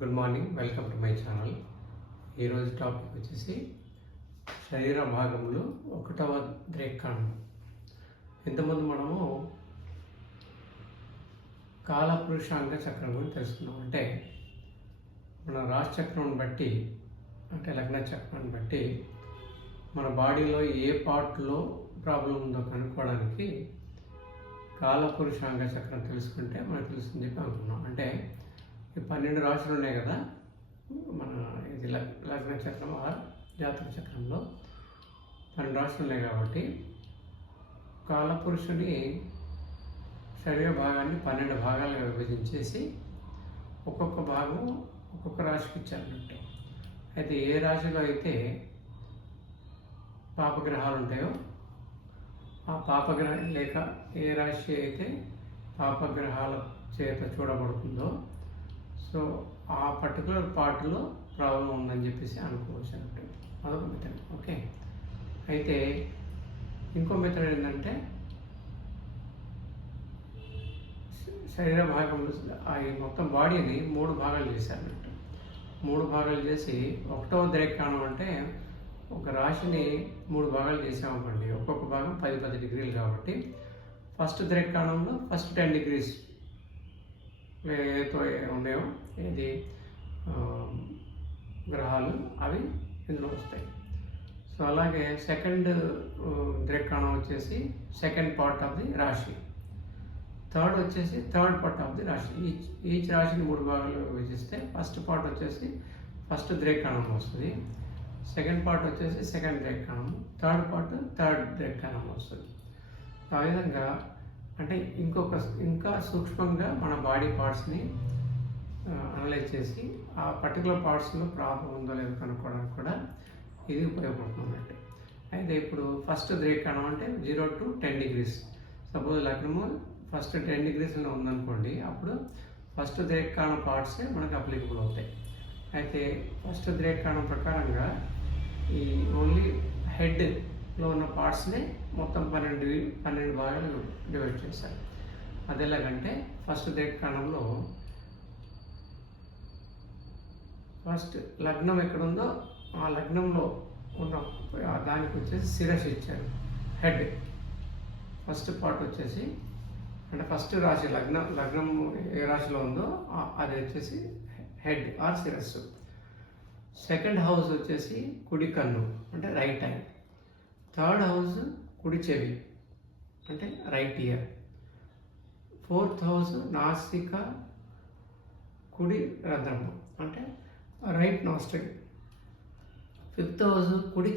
Good morning, welcome to my channel. ఈరోజు topic వచ్చేసి శరీర భాగములు 1వ ద్రేక్కాండం. ఇంతకుముందు మనము కాలపురుషాంగ చక్రం గురించి తెలుసుకున్నాం. అంటే మన రాశి చక్రం బట్టి, అంటే లగ్న చక్రాన్ని బట్టి మన బాడీలో ఏ పార్ట్లో ప్రాబ్లం ఉందో కనుక్కోవడానికి కాలపురుషాంగ చక్రం తెలుసుకుంటే మనకు తెలుస్తుంది చెప్పి అనుకున్నాం. అంటే ఈ 12 రాశులు ఉన్నాయి కదా, మన ఇది లగ్న చక్రం జాతక చక్రంలో 12 రాశులు ఉన్నాయి. కాబట్టి కాలపురుషుని శరీర భాగాన్ని 12 భాగాలుగా విభజించేసి ఒక్కొక్క భాగం ఒక్కొక్క రాశికి ఇచ్చారన్నట్టు. అయితే ఏ రాశిలో అయితే పాపగ్రహాలు ఉంటాయో ఆ పాపగ్రహం, లేక ఏ రాశి అయితే పాపగ్రహాల చేత చూడబడుతుందో, సో ఆ పర్టికులర్ పార్ట్లో ప్రాబ్లం ఉందని చెప్పేసి అనుకోవచ్చు అన్నట్టు. అదొక మెథడ్. ఓకే, అయితే ఇంకో మెథడ్ ఏంటంటే శరీర భాగంలో ఈ మొత్తం బాడీని 3 భాగాలు చేశారన్నట్టు. 3 భాగాలు చేసి 1వ ద్రేక్కాణం అంటే ఒక రాశిని 3 భాగాలు చేసామనుకోండి. ఒక్కొక్క భాగం 10 డిగ్రీలు. కాబట్టి ఫస్ట్ ద్రేక్కాణంలో ఫస్ట్ 10 డిగ్రీస్ ఏతో ఉన్నాయో ఏది గ్రహాలు అవి ఇందులో వస్తాయి. సో అలాగే సెకండ్ ద్రేక్కాణం వచ్చేసి సెకండ్ పార్ట్ ఆఫ్ ది రాశి, థర్డ్ వచ్చేసి థర్డ్ పార్ట్ ఆఫ్ ది రాశి. ఈచ్ రాశిని 3 భాగాలు విభజిస్తే ఫస్ట్ పార్ట్ వచ్చేసి ఫస్ట్ ద్రేక్కాణం వస్తుంది, సెకండ్ పార్ట్ వచ్చేసి సెకండ్ ద్రేక్కాణం, థర్డ్ పార్ట్ థర్డ్ ద్రేక్కాణం వస్తుంది. ఆ విధంగా అంటే ఇంకా సూక్ష్మంగా మన బాడీ పార్ట్స్ని అనలైజ్ చేసి ఆ పర్టికులర్ పార్ట్స్లో ప్రాబ్లం ఉందో లేదో కనుక్కోవడానికి కూడా ఇది ఉపయోగపడుతున్నట్టు. అయితే ఇప్పుడు ఫస్ట్ ద్రేక్కాణం అంటే 0 to 10 degrees. సపోజ్ లగ్నము ఫస్ట్ 10 degreesలో ఉందనుకోండి, అప్పుడు ఫస్ట్ ద్రేక్కాణం పార్ట్సే మనకు అప్లికబుల్ అవుతాయి. అయితే ఫస్ట్ ద్రేక్కాణం ప్రకారంగా ఈ ఓన్లీ హెడ్లో ఉన్న పార్ట్స్ని మొత్తం 12 భాగాలు డివైడ్ చేశారు. అది ఎలాగంటే ఫస్ట్ ద్రేక్కాణంలో ఫస్ట్ లగ్నం ఎక్కడుందో ఆ లగ్నంలో ఉన్న దానికి వచ్చేసి శిరస్సు ఇచ్చారు, హెడ్. ఫస్ట్ పార్ట్ వచ్చేసి అంటే ఫస్ట్ రాశి లగ్నం ఏ రాశిలో ఉందో అది వచ్చేసి హెడ్ ఆర్ శిరస్సు. సెకండ్ హౌస్ వచ్చేసి కుడి కన్ను అంటే రైట్ ఐ. థర్డ్ హౌస్ కుడి చెవి అంటే రైట్ ఇయర్. ఫోర్త్ హౌస్ నాసిక కుడి రంధ్రము అంటే రైట్ నాస్ట్రిల్. ఫిఫ్త్ హౌస్ కుడి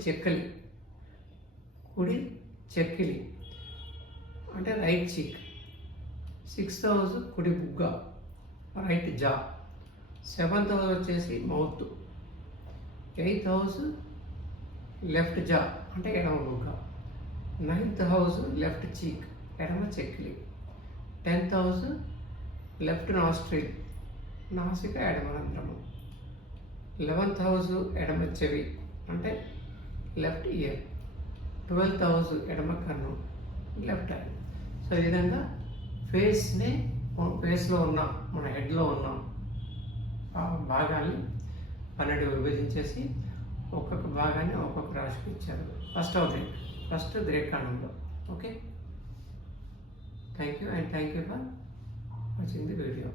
చెక్కిలి అంటే రైట్ చీక్. సిక్స్త్ హౌస్ కుడి బుగ్గ రైట్ జా. సెవెంత్ హౌస్ వచ్చేసి మౌత్. ఎయిత్ హౌస్ లెఫ్ట్ జా అంటే ఎడమ బుగ్గ. నైన్త్ హౌస్ లెఫ్ట్ చీక్ ఎడమ చెక్కిలి. 10th హౌస్ లెఫ్ట్ నాస్ట్రిల్ నాసిక ఎడమ రంధ్రము. 11th హౌస్ ఎడమ చెవి అంటే లెఫ్ట్ ఇయర్. 12th హౌస్ ఎడమ కన్ను లెఫ్ట్ ఐ. సో ఈ విధంగా ఫేస్లో ఉన్న మన హెడ్లో ఉన్న భాగాన్ని 12 విభజించేసి ఒక్కొక్క భాగాన్ని ఒక్కొక్క రాశికి ఇచ్చారు ఫస్ట్ ద్రేక్కాణంలో. Okay, thank you for watching the video.